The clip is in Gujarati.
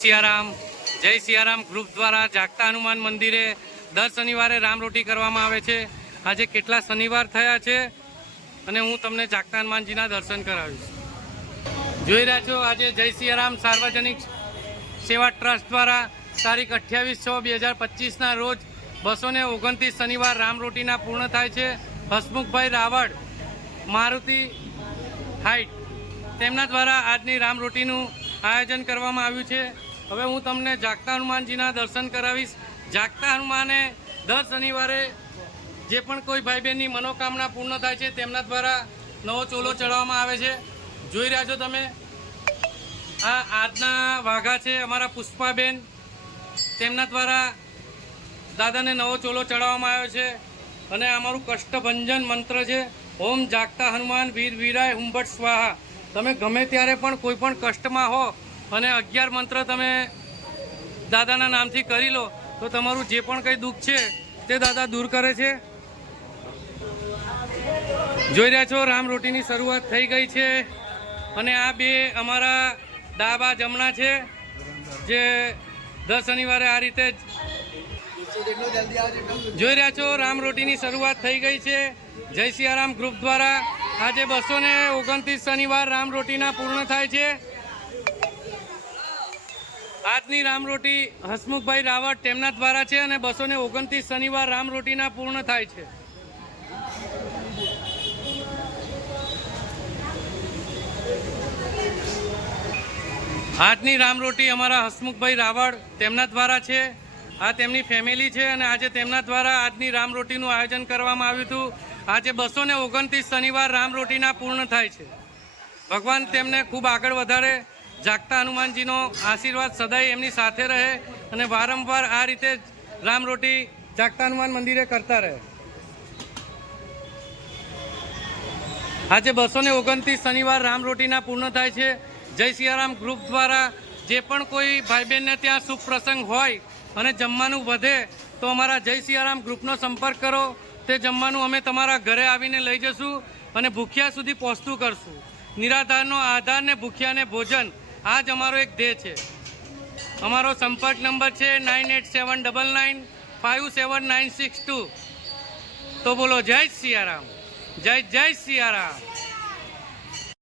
સિયારામ જય સિયારામ ગ્રુપ દ્વારા જાગતા હનુમાન મંદિરે દર શનિવારે રામરોટી કરવામાં આવે છે। આજે કેટલા શનિવાર થયા છે અને હું તમને જાગતા હનુમાનજીના દર્શન કરાવીશ। જોઈ રહ્યા છો આજે જય સિયારામ સાર્વજનિક સેવા ટ્રસ્ટ દ્વારા તારીખ 28/6/2025ના રોજ 229 શનિવાર રામરોટીના પૂર્ણ થાય છે। હસમુખભાઈ રાવળ મારુતિ હાઇટ તેમના દ્વારા આજની રામરોટીનું આયોજન કરવામાં આવ્યું છે। હવે હું તમને જાગતા હનુમાનજીના દર્શન કરાવીશ। જાગતા હનુમાને દર શનિવારે જે પણ કોઈ ભાઈ બહેનની મનોકામના પૂર્ણ થાય છે તેમના દ્વારા નવો ચોલો ચડાવવામાં આવે છે। જોઈ રહ્યા છો તમે આ આજના વાઘા છે અમારા પુષ્પાબેન, તેમના દ્વારા દાદાને નવો ચોલો ચડાવવામાં આવ્યો છે અને અમારું કષ્ટભંજન મંત્ર છે ઓમ જાગતા હનુમાન વીર વીરાય હુંભટ સ્વાહા। તમે ગમે ત્યારે પણ કોઈ પણ કષ્ટમાં હો અને 11 મંત્ર તમે દાદાના નામથી કરી લો તો તમારું જે પણ કંઈ દુઃખ છે તે દાદા દૂર કરે છે। જોઈ રહ્યા છો રામરોટીની શરૂઆત થઈ ગઈ છે અને આ બે અમારા ડાબા જમણા છે જે દર શનિવારે આ રીતે જોઈ રહ્યા છો રામરોટીની શરૂઆત થઈ ગઈ છે। જય સિયારામ ગ્રુપ દ્વારા આજે 229 શનિવાર રામરોટીના પૂર્ણ થાય છે। આજની રામરોટી હસમુખભાઈ રાવળ તેમના દ્વારા છે અને 229 શનિવાર રામરોટીના પૂર્ણ થાય છે। આજની રામરોટી અમારા હસમુખભાઈ રાવળ તેમના દ્વારા છે, આ તેમની ફેમિલી છે અને આજે તેમના દ્વારા આજની રામરોટીનું આયોજન કરવામાં આવ્યું હતું। આજે 229 શનિવાર રામરોટીના પૂર્ણ થાય છે। ભગવાન તેમને ખૂબ આગળ વધારે, જાગતા હનુમાનજીનો આશીર્વાદ સદાય એમની સાથે રહે અને વારંવાર આ રીતે રામરોટી જાગતા હનુમાન મંદિરે કરતા રહે। આજે 229 શનિવાર રામરોટીના પૂર્ણ થાય છે। જય સિયારામ ગ્રુપ દ્વારા જે પણ કોઈ ભાઈ બહેનને ત્યાં શુભ પ્રસંગ હોય અને જમવાનું વધે તો અમારા જય સિયારામ ગ્રુપનો સંપર્ક કરો। તે જમવાનું અમે તમારા ઘરે આવીને લઈ જશું અને ભૂખ્યા સુધી પહોંચતું કરશું। નિરાધારનો આધાર ને ભૂખ્યાને ભોજન, આ જ અમારો એક ધ્યેય છે। અમારો સંપર્ક નંબર છે 9879957962। તો બોલો જય સિયારામ, જય જય સિયારામ।